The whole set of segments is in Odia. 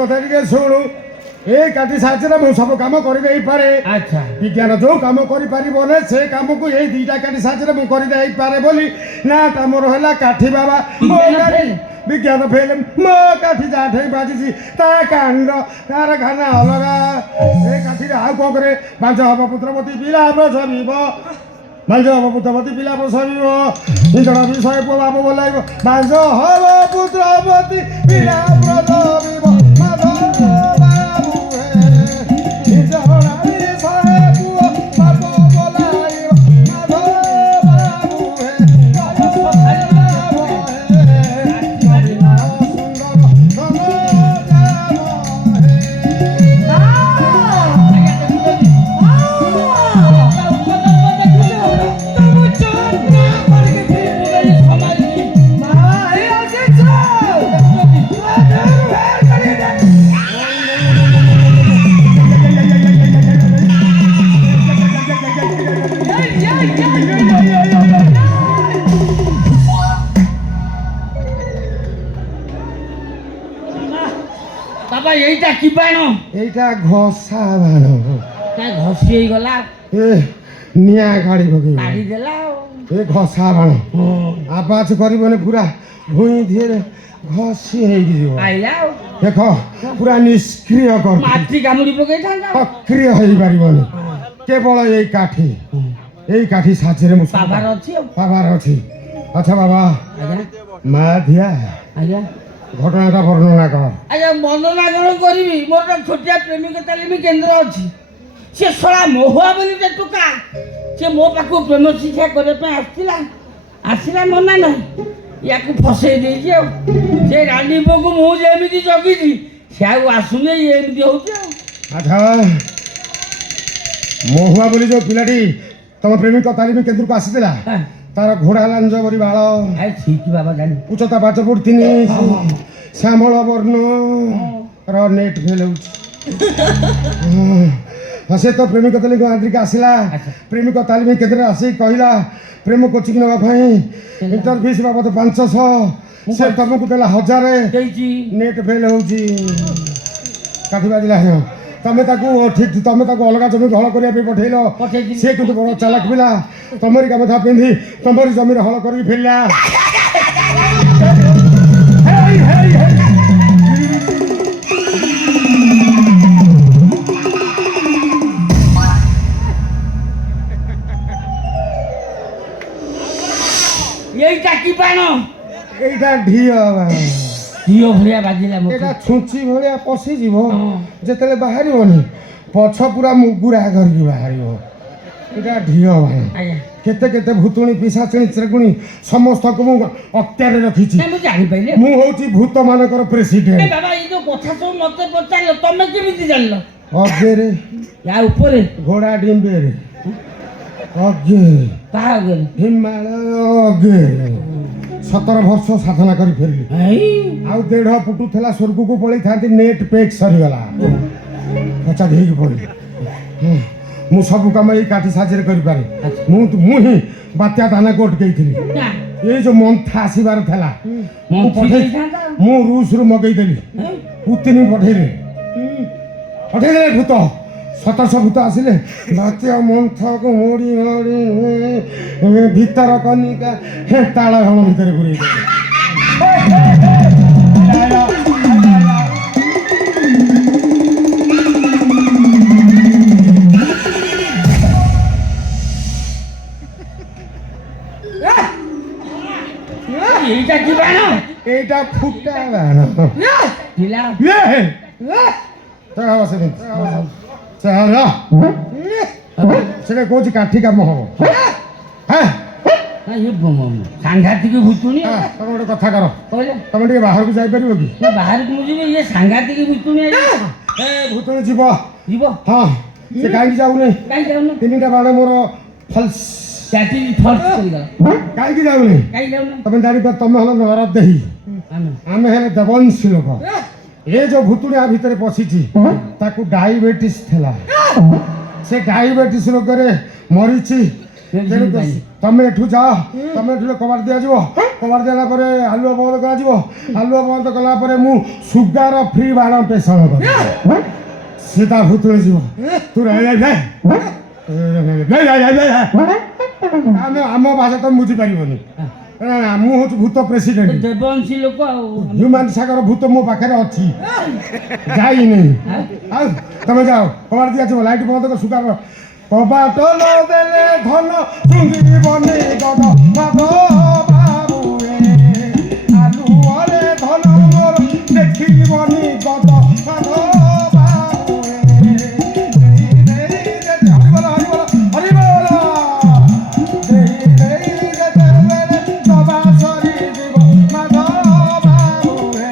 କଥା ଟିକେ ଶୁଣୁ এই কাঠি সাহায্যে মু সব কাম করে দেই পারে আচ্ছা বিজ্ঞান যে কাম করে পারিব না সে কামকু এই দুইটা কাঠি সাহায্যে মু করে দেই পারে বলি না তামর হলা কাঠি বাবা মো কাঠি বিজ্ঞান ফেল মো কাঠি যাঠে বাজিছি তা কাণ্ড তার খানা অলগা এই কাঠিরে আউ কম করে বাঞ্চ হব পুত্রবতী বিলাপ সবিব বাঞ্চ হব পুত্রবতী বিলাপ সবিব নিজর বিষয় প্রভাব বলাইব বাঞ্চ হব পুত্রবতী বিলাপ সবিব বাবা এইটা কি বাণ? এইটা ঘষা বাণ। ঘষি হইগলা এ নিয়া গাড়ি পকেই কাঢ়ি দেলা এ ঘষা বাণ আবাজ করবনে পুরা ভুঁই ধীরে ঘষি হয়ে আইলা দেখ পুরা নিষ্ক্রিয় কর মাটি কামুড়ি পকাইতা সক্রিয় হয়ে পারিবনি কেবল এই কাঠি সাহায্যে মু বাবার ଅଛି বাবার ଅଛି আচ্ছা বাবা আজ্ঞা মা ধিয়া আজ্ঞা ঘটনাটা বর্ণনা কর আজ্ঞা বর্ণনা কଣ କରିବି ମୋର ଛୋଟିଆ ପ୍ରେମିକ ତାଲିମ କେନ୍ଦ୍ର ଅଛି ସେ ଶଳା ମହୁଆ ବୋଲି ଗୋଟେ ଟୋକା ସେ ମୋ ପାଖକୁ ପ୍ରେମ ଶିକ୍ଷା କରିବା ପାଇଁ ଆସିଲା ମନା ନାହିଁ ୟାକୁ ଫସେଇ ଦେଇଛି ଆଉ ସେ ରାଣ୍ଡି ପୁଅକୁ ମୁଁ ଯେମିତି ଜଗିଛି ସେ ଆଉ ଆସୁନି ଏମିତି ହଉଛି ଆଉ আচ্ছা মহুয়া বলি যে পিলাটি তোমার প্রেমিক তালিম কেন্দ্রକୁ আসিଥିଲା তার ঘোড়া লাঞ্জ বরি বাଳ ঠিক বাবা জানি উচ্চতা 5 ফুট 3 ইঞ্চ শ্যামଳ ବର୍ଣ୍ଣ ର ନେଟ୍ ଫେଲ୍ ହେଉଛି ସେ ତ ପ୍ରେମିକ ତାଲିମ ଆଦ୍ରିକ ଆସିଲା ପ୍ରେମିକ ତାଲିମ କେନ୍ଦ୍ରରେ ଆସି କହିଲା ପ୍ରେମ କୋଚିଂ ନେବା ପାଇଁ ଇଣ୍ଟରଭିଉ ବାବଦ 500 ସେ ତମକୁ ଦେଲା 1000 ନେଟ୍ ଫେଲ୍ ହେଉଛି କାଠି ବାଜିଲା ତମେ ତାକୁ ଠିକ୍ ତମେ ତାକୁ ଅଲଗା ଜମି ହଳ କରିବା ପାଇଁ ପଠେଇଲ ସେ କିନ୍ତୁ ବଡ଼ ଚାଲାକ ପିଲା ତମରି ଗାମୁଛା ପିନ୍ଧି ତମରି ଜମିରେ ହଳ କରିକି ଫେରିଲା এইটা কি বাଣ? এইটা ঢিଅ ঢিଅ ଭଳିଆ ବାଜିଲା ଏଇଟା ଛୁଞ୍ଚି ଭଳିଆ ପଶିଯିବ ଯେତେବେଳେ ବାହାରିବନି ପଛ ପୁରା ମୁଗୁରା କରିକି ବାହାରିବ ଏଇଟା ଢିଅ ବାଣ କେତେ କେତେ ଭୂତୁଣୀ ପିଶାଚିଣୀ ଚେଗୁଣୀ ସମସ୍ତଙ୍କୁ ମୁଁ ଅକ୍ତିଆରରେ ରଖିଛି ମୁଁ ଜାଣିପାରିଲି ମୁଁ ହଉଛି ଭୂତ ମାନଙ୍କର ପ୍ରେସିଡେଣ୍ଟ ବାବା ଏଇ ଯୋଉ କଥା ସବୁ ମତେ ପଚାରିଲ ତମେ କେମିତି ଜାଣିଲ? ଅଗେରେ ୟା ଉପରେ ଘୋଡ଼ା ଡିମ୍ବେରେ ଅଗେ କାହା ଆଗରେ? ହିମାଳୟ ଅଗେରେ 17 ବର୍ଷ ସାଧନା କରି ଫେରିଲି ଆଉ 1.5 ଫୁଟ ଥିଲା ସ୍ୱର୍ଗକୁ ପଳେଇଥାନ୍ତି ନେଟ୍ ପେକ୍ ସରିଗଲା କଚା ଦେଇକି ପଳେଇଲି ମୁଁ ସବୁ କାମ ଏଇ କାଠି ସାହାଯ୍ୟରେ କରିପାରେ ମୁଁ ହିଁ ବାତ୍ୟା ଦାନାକୁ ଅଟକେଇଥିଲି ଏଇ ଯୋଉ ମନ୍ଥା ଆସିବାର ଥିଲା ମୁଁ ରୁଷରୁ ମଗେଇଦେଲି ପୁତିନି ପଠେଇଦେଲେ ଭୂତ 700 ଭୂତ ଆସିଲେ ବାତ୍ୟା ମନ୍ଥକୁ ମୋଡ଼ି ଭିତର କନିକା ତାଳ ହଣ ଭିତରେ ପୁରେଇ ଦେଲେ এইটা কি বাণ? এইটা ফুটা বাণ ঢিলা সেটা কହୁଛି କାଠି କାମ ହବ ସାଂଘାତିକ ଭୁତୁଣୀ ତମେ ଗୋଟେ କଥା କର ତମେ ଟିକେ ବାହାରକୁ ଯାଇପାରିବ କି? ବାହାରକୁ ମୁଁ ଯିବି ଇଏ ସାଂଘାତିକ ଭୁତୁଣୀ ଭୁତୁଣୀ ଯିବ ଯିବ ହଁ ସେ କାହିଁକି ଯାଉନି? କାହିଁକି ଯାଉନି? 3ଟା ବାଣ ମୋର ଫଲ୍ସ କାହିଁକି ଯାଉନି? ତମେ ଜାଣିପାର ତମେ ହେଲ ନର ଦେହି ଆମେ ହେଲେ ଦେବଂଶୀ ଲୋକ ଏ ଯୋଉ ଭୁତୁଣୀ ଆ ଭିତରେ ପଶିଛି ତାକୁ ଡାଇବେଟିସ୍ ଥିଲା ସେ ଡାଇବେଟିସ୍ ରୋଗରେ ମରିଛି ତମେ ଏଠୁ ଯାଅ ତମେ ଏଠୁ କବାଟ ଦିଆଯିବ କବାଟ ଦେଲା ପରେ ଆଲୁଅ ବନ୍ଦ କରାଯିବ। ଆଲୁଅ ବନ୍ଦ କଲା ପରେ ମୁଁ ସୁଗାର ଫ୍ରି ବାଣ ପେଷଣ କରିବି। ସେ ତା ଭୁତୁରେ ଯିବ। ତୁ ଆମ ଭାଷା ତ ବୁଝିପାରିବନି। ମୁଁ ହଉଛି ଭୂତ ପ୍ରେସିଡେଣ୍ଟ। ଦେବଂଶୀ ଲୋକ ଆଉ ହ୍ୟୁମାନ ସାଗର ଭୂତ ମୋ ପାଖରେ ଅଛି, ଯାଇନି। ଆଉ ତମେ ଯାଅ, କବାଟ ଦିଆଯିବ, ଲାଇଟ୍ ବନ୍ଦ କର, ସୁଗାର କବାଟ ନ ଦେଲେ ଧନ ଶୁଙ୍ଘିବନି ଗଦ ବାଦ ବାବୁଏ। ଆଲୁଅରେ ଧନ ମୋର ଦେଖିବନି ଗଦ ବାଦ ବାବୁଏ। ହରିବୋଲ ହରିବୋଲ ହରିବୋଲ। ଦେଇ ଦେଇ ଯେତେବେଳେ ଦବା ସରିଯିବ ମାଧ ବାବୁଏ।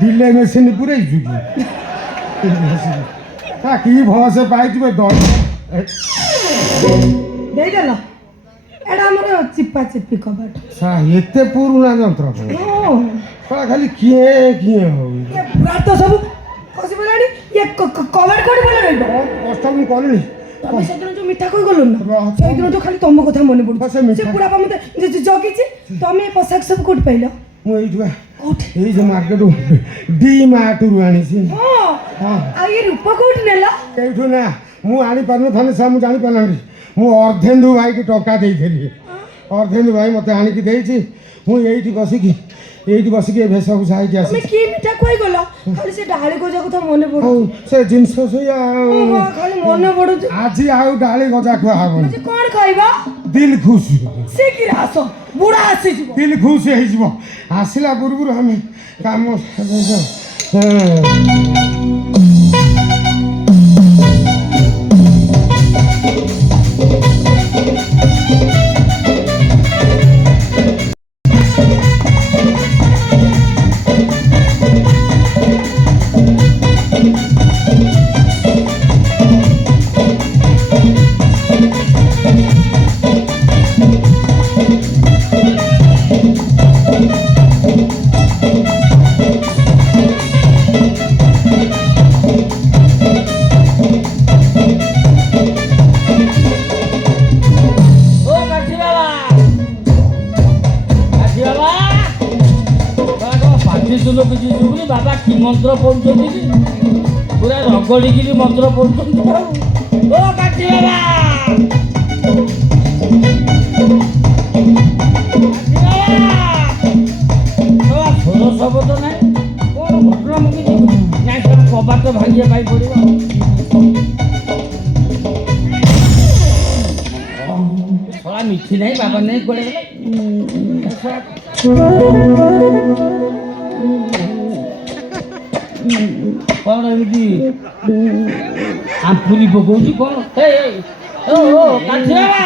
ডিলে মেশিন পুরাইছু কি? তা কি ভরসে পাইছিবে দর ଦେଇଦେଲ ଏଇଟା ଆମର ଚିପା ଚିପି କବାଟ। ଏତେ ପୁରୁଣା ଯନ୍ତ୍ର ଖାଲି କିଏ କିଏ ହଉ ଇଏ ପୁରା ତ ସବୁ ଖସି ପଡ଼ିଲାଣି। ଇଏ କବାଟ କୋଉଠି ଭଲ ରହିବ? କଷ୍ଟ ମୁଁ କଲିଣି। ତମେ ସେଦିନ ଯୋଉ ମିଠା କହିଗଲୁ ନା, ସେଇଦିନ ତ ଖାଲି ତମ କଥା ମନେ ପଡୁଛି। ସେ ପୁରା ମତେ ଜଗିଛି। ତମେ ଏ ପୋଷାକ ସବୁ କୋଉଠି ପାଇଲ? ମୁଁ ଏଇଠୁ କୋଉଠି? ଏଇ ଯେ ମାର୍କେଟ ଡି ମାର୍ଟରୁ ଆଣିଛି। ହଁ, ଆଉ ଏ ରୂପ କୋଉଠି ନେଲ? ଏଇଠୁ ନା, ମୁଁ ଆଣିପାରିନଥାନ୍ତି ସାର୍, ମୁଁ ଜାଣିପାରିଲି। ମୁଁ ଅର୍ଦ୍ଧେନ୍ଦୁ ଭାଇକି ଟଙ୍କା ଦେଇଥିଲି। ଅର୍ଦ୍ଧେନ୍ଦୁ ଭାଇ ମୋତେ ଆଣିକି ଦେଇଛି। ମୁଁ ଏଇଠି ବସିକି ଏ ଭେଷଭୂଷା ହେଇକି ତମେ ଆସିଛି। କି ମିଠା କହିଗଲ? ଖାଲି ସେ ଡାଳି ଗଜା କଥା ମନେ ପଡୁଛି। ସେ ଜିନିଷ ସେଇଆ ଖାଲି ମନେ ପଡୁଛି। ଆଜି ଆଉ ଡାଳି ଗଜା ଖୁଆ ହବନି। ଆଜି କଣ ଖାଇବା? ଦିଲ ଖୁସି ଶୀଘ୍ର ଆସ, ବୁଢା ଆସିଯିବ। ଦିଲ ଖୁସି ହେଇଯିବ। ଆସିଲା ପୂର୍ବରୁ ଆମେ କାମ ବାବା କି ମନ୍ତ୍ର ପଢୁଛନ୍ତି କି? ପୁରା ରଗଡ଼ିକିରି ମନ୍ତ୍ର ପଢୁଛନ୍ତି। ଓ କାଠି ବାବା, ସୋର ଶବଦ ନାହିଁ, କଣ ଘଟଣା ମୁଁ କିଛି ନାଇଁ। ସେଟା କବାଟ ଭାଙ୍ଗିବା ପାଇଁ ପଡିବ। ଶଳା ମିଠି ନାହିଁ, ବାବା ନାହିଁ, କୁଆଡେ ଗଲା? କଣ ଏମିତି ଆମ୍ପୁରି ପକଉଛି କଣ? ଓ କାଠି ବାବା,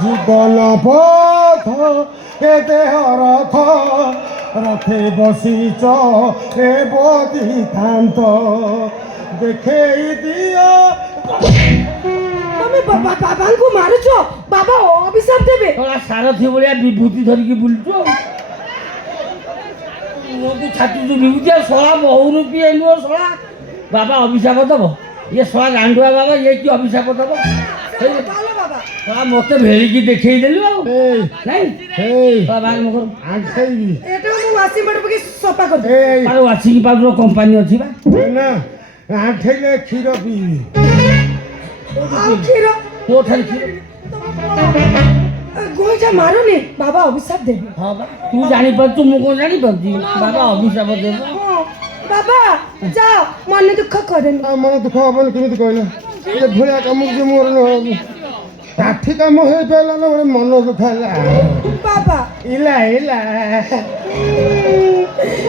ଜୀବନ ପଥ ଏ ଦେହ ରଥ, ରଥେ ବସିଛ ଏ ବଦିଥାନ୍ତ, ଦେଖେଇ ଦିଅ। ତମେ ବାବାଙ୍କୁ ମାରୁଛ? ବାବା ଅଭିଶାପ ଦେବେ। ସାରଥି ଭଳିଆ ବିଭୂତି ଧରିକି ବୁଲୁଛୁ। ଛାଟୁଛୁ ବିଭୂତି। ଆଉ ଶଳା ବହୁରୁ କିଏ ନୁହ? ଶଳା ବାବା ଅଭିଶାପ ଦବ? ଇଏ ଶଳା ଗାଣ୍ଡୁଆ ବାବା, ଇଏ କି ଅଭିଶାପ ଦବ? ଶଳା ମତେ ଭେଳିକି ଦେଖେଇ ଦେଲୁ ଆଉ ନାଇଁ। ସଫା କରିଦେ। ୱାସିଂ ପାଉଡର କମ୍ପାନୀ ଅଛି ବା। ଆଣ୍ଠେଇଲେ କ୍ଷୀର ପିଇବି। କ୍ଷୀର କୋଠାରୁ କ୍ଷୀର? ଗୋଇଠା ମାରୁନି, ବାବା ଅଭିଶାପ ଦେବେ। ହଁ ବା, ତୁ ଜାଣିପାରୁଛୁ, ମୁଁ କଣ ଜାଣିପାରୁଛି? ବାବା ଅଭିଶାପ ଦେବ। ବାବା ଯାଅ, ମନ ଦୁଃଖ କରେନି। ମନ ଦୁଃଖ ହବନି କେମିତି କହିଲ? ଏ ଭଳିଆ କାମକୁ ଯେ ମୋର କାଠି କାମ ହେଇପାରିଲା ନା, ଗୋଟେ ମନ ଦୁଃଖ ହେଲା। ବାବା ଇଲା ଇଲା